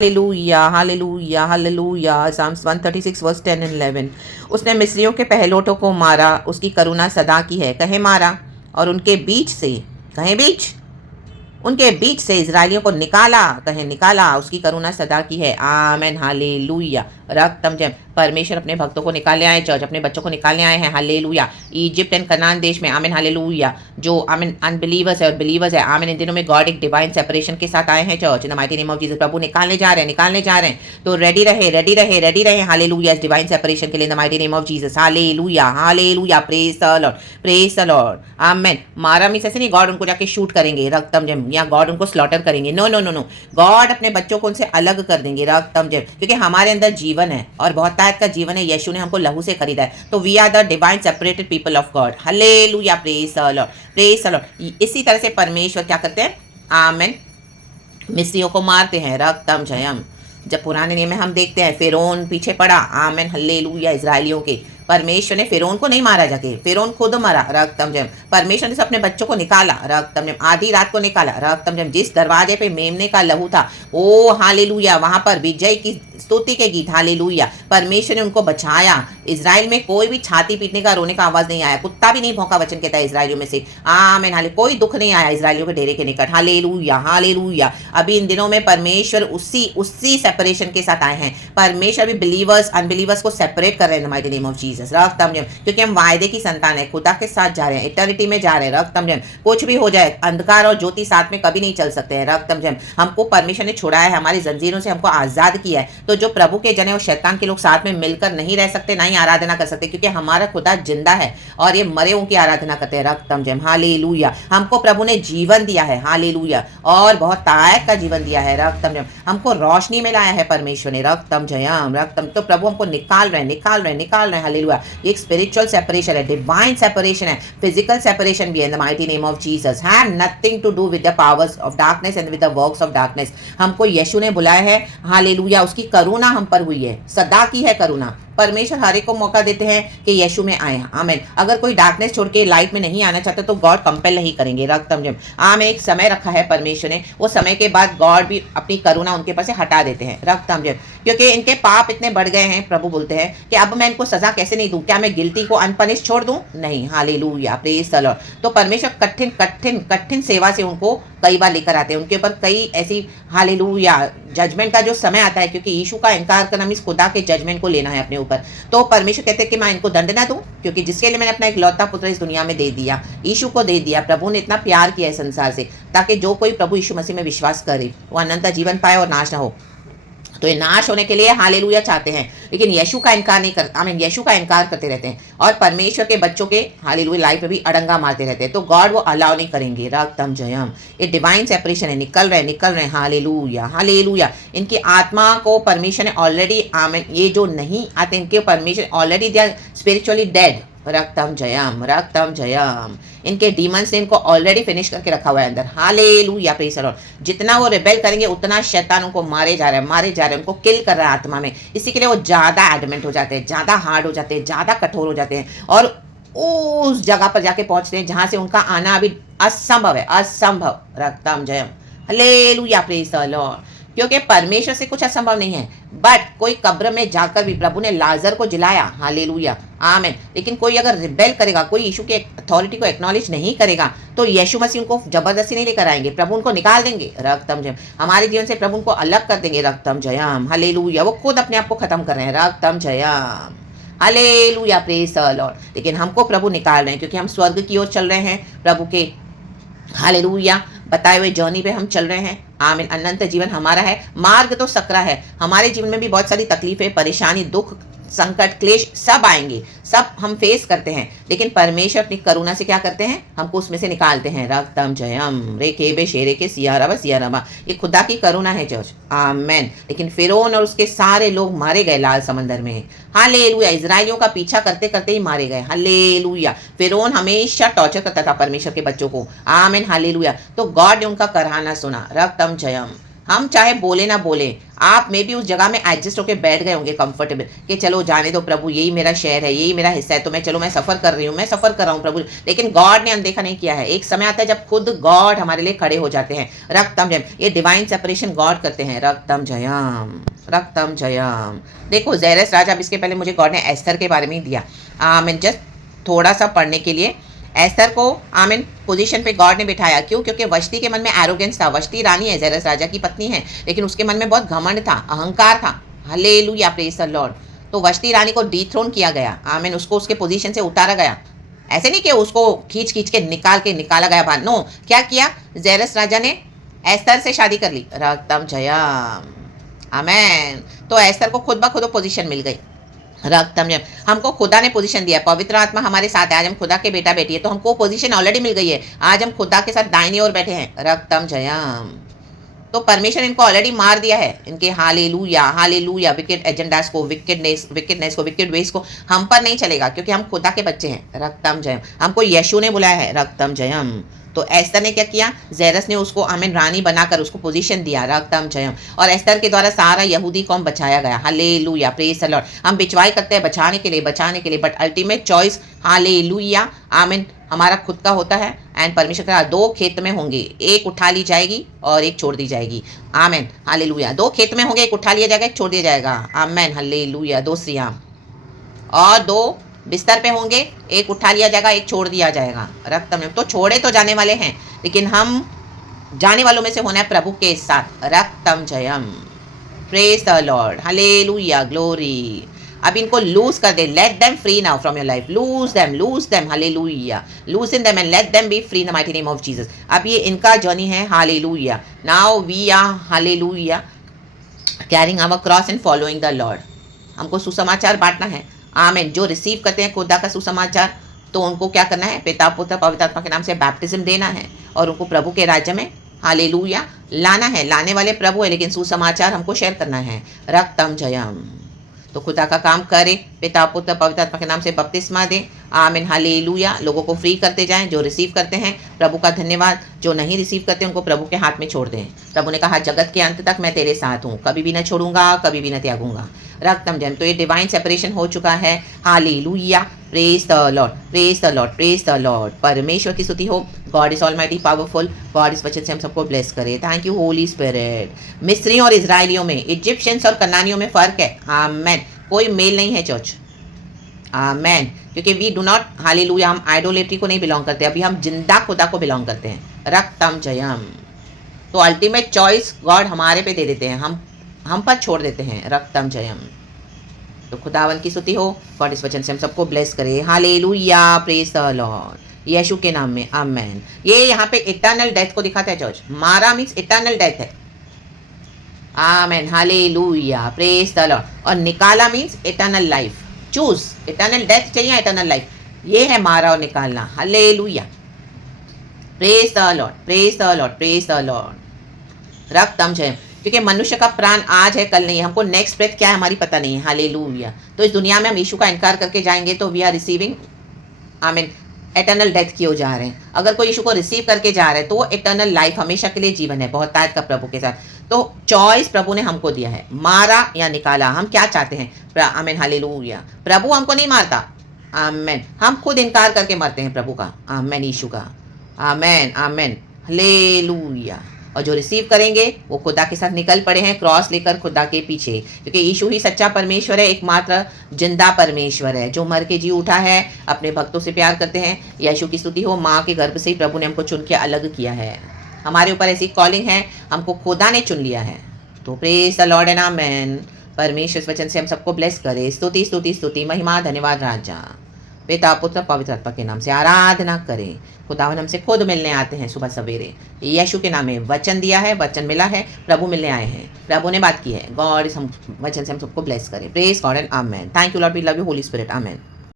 Hallelujah hallelujah hallelujah. Psalms 136 verse 10 and 11। उसने मिस्रियों के पहलोठों को मारा, उसकी करुणा सदा की है। कहे मारा और उनके बीच से, कहे बीच, उनके बीच से इजरायलियों को निकाला, कहे निकाला, उसकी करुणा सदा की है। Amen hallelujah. रक्तम जय। परमेश्वर अपने भक्तों को निकालने आए, चर्च अपने बच्चों को निकालने आए हैं। हालेलुया। इजिप्ट एंड कनान देश में, आमेन हालेलुया, जो आमेन अनबिलीवर्स है और बिलीवर्स है, आमेन, इन दिनों में गॉड एक डिवाइन सेपरेशन के साथ आए हैं church, in the mighty name of Jesus. प्रभु निकालने जा रहे हैं, निकालने जा रहे हैं, तो रेडी रहे, रेडी रहे, रेडी रहे। हालेलुया, इस डिवाइन सेपरेशन के लिए in the mighty name of Jesus. Hallelujah hallelujah. Praise the Lord, praise the Lord. Amen. मारा मींस ऐसे नहीं गॉड उनको जाके शूट करेंगे रक्तम जम, या गॉड उनको स्लॉटर करेंगे। No no no no, God अपने बच्चों को उनसे अलग कर देंगे रक्तम जम, क्योंकि हमारे अंदर जीवन है और बहुत ताकत का जीवन है। यीशु ने हमको लहू से खरीदा है, तो we are the divine separated people of God. Hallelujah. Praise the Lord, praise the Lord. इसी तरह से परमेश्वर क्या करते हैं, आमेन, मिस्रियों को मारते हैं रक्तम जयम। जब पुराने नियम में हम देखते हैं फिरौन पीछे पड़ा, आमेन हल्लेलुया, इजराइलियों के। परमेश्वर ने फिरौन को नहीं मारा जाके, फिरौन खुद मरा रक्तम जम। परमेश्वर ने अपने बच्चों को निकाला रक्तम जम, आधी रात को निकाला रक्तम जम। जिस दरवाजे पे मेमने का लहू था, ओ हालेलुया, वहां पर विजय की स्तुति के गीत। हालेलुया। परमेश्वर ने उनको बचाया। इजराइल में कोई भी छाती पीटने का, रोने का आवाज नहीं आया, कुत्ता भी नहीं भौंका, वचन कहता है इजराइलियों में से। आमेन हाले, कोई दुख नहीं आया इजराइलियों के डेरे के निकट। Hallelujah hallelujah. अभी इन दिनों में परमेश्वर उसी सेपरेशन के साथ आए हैं। परमेश्वर भी बिलीवर्स अनबिलीवर्स को सेपरेट कर रहे हैं in the mighty name of Jesus रक्तम जम, क्योंकि हम वायदे की संतान है, खुदा के साथ जा रहे हैं, इटर्निटी में जा रहे हैं रक्तम जम। कुछ भी हो जाए, अंधकार और ज्योति साथ में कभी नहीं चल सकते हैं रक्तम जम। हमको परमेश्वर ने छुड़ाया है, हमारी जंजीरों से हमको आजाद किया है। तो जो प्रभु के जने और शैतान के लोग साथ में मिलकर नहीं रह सकते, ना ही आराधना कर सकते, क्योंकि हमारा खुदा जिंदा है और ये मरे हुओं की आराधना करते हैं रक्तम जम। हालेलुया। हमको प्रभु ने जीवन दिया है, हालेलुया, और बहुत ताकत का जीवन दिया है रक्तम जम। हमको रोशनी में लाया है परमेश्वर ने रक्तम जयम रक्तम। तो प्रभु हमको निकाल रहे हैं, निकाल रहे हैं, निकाल रहे हैं। हालेलुया। एक स्पिरिचुअल सेपरेशन है, डिवाइन सेपरेशन है, फिजिकल सेपरेशन भी है in the mighty name of Jesus. Have nothing to do with the powers of darkness and with the works of darkness. हमको यीशु ने बुलाया है, हालेलुया, उसकी करुणा हम पर हुई है, सदा की है करुणा। परमेश्वर हर एक को मौका देते हैं कि यीशु में आए, आमेन। अगर कोई डार्कनेस छोड़ के लाइट में नहीं आना चाहता तो गॉड कंपेल नहीं करेंगे रक्तम जम। आमेन। एक समय रखा है परमेश्वर ने, वो समय के बाद गॉड भी अपनी करुणा उनके पास से हटा देते हैं रक्तम जम, क्योंकि इनके पाप इतने बढ़ गए हैं। प्रभु बोलते हैं कि अब मैं इनको सजा कैसे नहीं दूं, क्या मैं गिल्टी को अनपनिश छोड़ दूं? नहीं। हालेलुया। Praise the Lord. तो परमेश्वर कठिन कठिन कठिन सेवा से उनको कई बार लेकर आते हैं, उनके ऊपर कई ऐसी, हालेलुया, जजमेंट का जो समय आता है, क्योंकि यीशु का इनकार करना मींस खुदा के जजमेंट को लेना है अपने ऊपर। तो परमेश्वर कहते हैं कि मैं इनको दंड ना दूं, क्योंकि जिसके लिए मैंने अपना एक लौता पुत्र इस दुनिया में दे दिया, यीशु को दे दिया। प्रभु ने इतना प्यार किया है संसार से, ताकि जो कोई प्रभु यीशु मसीह में विश्वास करे वो अनंत जीवन पाए और नाश ना हो। तो ये नाश होने के लिए हालेलुया चाहते हैं, लेकिन यीशु का इनकार नहीं करते, आमीन, यीशु का इनकार करते रहते हैं और परमेश्वर के बच्चों के हालेलुया लाइफ में भी अड़ंगा मारते रहते हैं। तो गॉड वो अलाउ नहीं करेंगे रक्तम जयम। ये डिवाइन सेपरेशन है, निकल रहे निकल रहे। Hallelujah hallelujah. इनकी आत्मा को परमेश्वर ने ऑलरेडी, आमीन, ये जो नहीं आते इनके परमेश्वर already they are spiritually dead रक्तम जयम रक्तम जयम। इनके डीमंस ने इनको ऑलरेडी फिनिश करके रखा हुआ है अंदर। हालेलुया। Praise the Lord. जितना वो रिबेल करेंगे उतना शैतान उनको मारे जा रहे हैं, मारे जा रहे हैं, उनको किल कर रहा है आत्मा में। इसी के लिए वो ज्यादा एडमेंट हो जाते हैं, ज्यादा हार्ड हो जाते हैं, ज्यादा कठोर हो जाते हैं और उस जगह पर जाके पहुंचते हैं जहां से उनका आना अभी असंभव है, असंभव रक्तम Jayam. Hallelujah. Praise the Lord. क्योंकि परमेश्वर से कुछ असंभव नहीं है। बट कोई कब्र में जाकर भी प्रभु ने लाजर को जिलाया, हालेलुया, आमेन। लेकिन कोई अगर रिबेल करेगा, कोई यीशु के अथॉरिटी को एक्नॉलेज नहीं करेगा, तो यीशु मसीह उनको जबरदस्ती नहीं लेकर आएंगे, प्रभु उनको निकाल देंगे रक्तम जयम। हमारे जीवन से प्रभु उनको अलग कर देंगे रक्तम जयम। हालेलुया। वो खुद अपने आप को खत्म कर रहे हैं रक्तम Jayam. Hallelujah. Praise the Lord. लेकिन हमको प्रभु निकाल रहे हैं, क्योंकि हम स्वर्ग की ओर चल रहे हैं प्रभु के, हालेलुया, बताए हुए जर्नी पे हम चल रहे हैं। आमीन। अनंत जीवन हमारा है, मार्ग तो सकरा है। हमारे जीवन में भी बहुत सारी तकलीफें, परेशानी, दुख, संकट, क्लेश सब आएंगे, सब हम फेस करते हैं। लेकिन परमेश्वर अपनी करुणा से क्या करते हैं, हमको उसमें से निकालते हैं रक्तम जयम। रे के बे शेरे के सियाराबा सियाराबा। ये खुदा की करुणा है चर्च, आमेन। लेकिन फिरौन और उसके सारे लोग मारे गए लाल समंदर में। हालेलुया। इजराइलियों का पीछा करते करते ही मारे गए। हालेलुया। फिरौन हमेशा टॉर्चर करता था परमेश्वर के बच्चों को, आमेन, हालेलुया। तो गॉड ने उनका कराहना सुना रक्तम जयम। हम चाहे बोले ना बोले, आप में भी उस जगह में एडजस्ट होकर बैठ गए होंगे कंफर्टेबल कि चलो जाने दो प्रभु, यही मेरा शहर है, यही मेरा हिस्सा है, तो मैं चलो मैं सफ़र कर रही हूँ, मैं सफ़र कर रहा हूँ प्रभु। लेकिन गॉड ने अनदेखा नहीं किया है। एक समय आता है जब खुद गॉड हमारे लिए खड़े हो जाते हैं। रक्तम जयम, ये डिवाइन सेपरेशन गॉड करते हैं। रक्तम जयम, रक्तम जयम। देखो ज़ेरस राजा, अब इसके पहले मुझे गॉड ने एस्थर के बारे में दिया, मैं जस्ट थोड़ा सा पढ़ने के लिए। एस्थर को आमीन पोजीशन पे गॉड ने बिठाया। क्यों? क्योंकि वष्टी के मन में एरोगेंस था। वष्टी रानी है, ज़ेरस राजा की पत्नी है, लेकिन उसके मन में बहुत घमंड था, अहंकार था। Hallelujah, praise the Lord. तो वष्टी रानी को डीथ्रोन किया गया, आमीन, उसको उसके पोजीशन से उतारा गया। ऐसे नहीं कि उसको खींच खींच के निकाला गया बाहर, नो। क्या किया? ज़ेरस राजा ने एस्थर से शादी कर ली। रक्तम जयम, आमीन। तो एस्थर को खुद ब खुद पोजीशन मिल गई। रक्तम जयम, हमको खुदा ने पोजीशन दिया है। पवित्र आत्मा हमारे साथ है। आज हम खुदा के बेटा बेटी है, तो हमको पोजीशन ऑलरेडी मिल गई है। आज हम खुदा के साथ दाहिनी ओर बैठे हैं। रक्तम जयम। तो परमेश्वर इनको ऑलरेडी मार दिया है। इनके हालेलुया, हालेलुया, विकेट एजेंडास को, विकेटनेस को, विकेट वेज को हम पर नहीं चलेगा, क्योंकि हम खुदा के बच्चे हैं। रक्तम जयम। हमको यीशु ने बुलाया है। रक्तम जयम। तो एस्थर ने क्या किया? ज़ेरस ने उसको आमीन रानी बनाकर उसको पोजीशन दिया। रक्तम जयम। और एस्थर के द्वारा सारा यहूदी कौम बचाया गया। Hallelujah, praise the Lord. हम बिचवाई करते हैं बचाने के लिए, बट अल्टीमेट चॉइस हालेलुया आमीन हमारा खुद का होता है। एंड परमेश्वर का 2 खेत में होंगे, एक उठा ली जाएगी और एक छोड़ दी जाएगी। आमीन, हालेलुया। 2 खेत में होंगे, एक उठा लिया जाएगा, एक छोड़ दिया जाएगा। आमीन, हालेलुया। 2 सियाम और 2 बिस्तर पे होंगे, एक उठा लिया जाएगा, एक छोड़ दिया जाएगा। रक्तम, तो छोड़े तो जाने वाले हैं, लेकिन हम जाने वालों में से होना है प्रभु के साथ। रक्तम जयम, praise the Lord, hallelujah, glory. अब इनको लूज कर दे। Let them free now from your life. Loose them, hallelujah. Loose in them and let them be free in the mighty name of Jesus. अब ये इनका जर्नी है। Hallelujah. Now we are hallelujah carrying our cross and following the Lord. हमको सुसमाचार बांटना है। आमीन। जो रिसीव करते हैं खुदा का सुसमाचार, तो उनको क्या करना है? पिता पुत्र पवित्र आत्मा के नाम से बैप्टिज्म देना है और उनको प्रभु के राज्य में हालेलुया लाना है। लाने वाले प्रभु है, लेकिन सुसमाचार हमको शेयर करना है। रक्तम जयम। तो खुदा का काम करें, पिता पुत्र पवित्र आत्मा के नाम से बपतिस्मा दें। आमीन, हालेलुया। लोगों को फ्री करते जाएं। जो रिसीव करते हैं प्रभु का धन्यवाद, जो नहीं रिसीव करते उनको प्रभु के हाथ में छोड़ दें। प्रभु ने कहा जगत के अंत तक मैं तेरे साथ हूँ, कभी भी न छोड़ूंगा, कभी भी न त्यागूंगा। रक्तम जयम। तो ये डिवाइन सेपरेशन हो चुका है। Hallelujah, praise the Lord, praise the Lord, praise the Lord. परमेश्वर की स्तुति हो। God is almighty powerful. God इस वचन से हम सबको ब्लेस करे। Thank you Holy spirit. मिस्रियों और इजराइलियों में, इजिप्शियंस और कनानियों में फ़र्क है। आमेन। कोई मेल नहीं है चर्च। आमेन। क्योंकि वी डू नॉट हालेलुया, हम आइडोलेट्री को नहीं बिलोंग करते। अभी हम जिंदा खुदा को बिलोंग करते हैं। रक्तम जयम। तो अल्टीमेट चॉइस गॉड हमारे पे दे देते हैं, हम पर छोड़ देते हैं। रक्तम जयम। तो खुदावन की स्तुति हो। गॉड इस वचन से हम सबको ब्लेस करे। Hallelujah, praise the Lord. यीशु के नाम में आमेन। ये यहाँ पे इटर्नल डेथ को दिखाता है चर्च। मारा मीन्स इटर्नल डेथ है। Amen, hallelujah, praise the Lord. और निकाला means eternal life. Choose eternal death चाहिए, इटर्नल लाइफ। ये है मारा और निकालना। Hallelujah, praise the Lord, praise the Lord, praise the Lord. रक्तम जयम। क्योंकि मनुष्य का प्राण आज है, कल नहीं है। हमको नेक्स्ट ब्रेथ क्या है हमारी पता नहीं है। हालेलुया। तो इस दुनिया में हम यीशु का इनकार करके जाएंगे तो वी आर रिसीविंग आमीन एटर्नल डेथ की ओर जा रहे हैं। अगर कोई यीशु को रिसीव करके जा रहा है तो वो एटर्नल लाइफ, हमेशा के लिए जीवन है, बहुत तायत का प्रभु के साथ। तो चॉइस प्रभु ने हमको दिया है, मारा या निकाला। हम क्या चाहते हैं? आमीन, हालेलुया। प्रभु हमको नहीं मारता। आमीन। हम खुद इनकार करके मरते हैं प्रभु का। आमीन, यीशु का। आमीन, आमीन, हालेलुया। और जो रिसीव करेंगे वो खुदा के साथ निकल पड़े हैं क्रॉस लेकर खुदा के पीछे, क्योंकि यीशु ही सच्चा परमेश्वर है, एकमात्र जिंदा परमेश्वर है जो मर के जी उठा है। अपने भक्तों से प्यार करते हैं। यीशु की स्तुति हो। माँ के गर्भ से ही प्रभु ने हमको चुन के अलग किया है। हमारे ऊपर ऐसी कॉलिंग है, हमको खुदा ने चुन लिया है। तो प्रेज द लॉर्ड एंड आमेन। परमेश्वर इस वचन से हम सबको ब्लेस करे। स्तुति स्तुति स्तुति, महिमा, धन्यवाद राजा, पिता पुत्र पवित्र आत्मा के नाम से आराधना करें। खुदावन हमसे खुद मिलने आते हैं सुबह सवेरे। यीशु के नाम में वचन दिया है, वचन मिला है, प्रभु मिलने आए हैं, प्रभु ने बात की है। गॉड इस हम वचन से हम सबको ब्लेस करें। Praise God and amen. Thank you Lord, we love you Holy Spirit. Amen.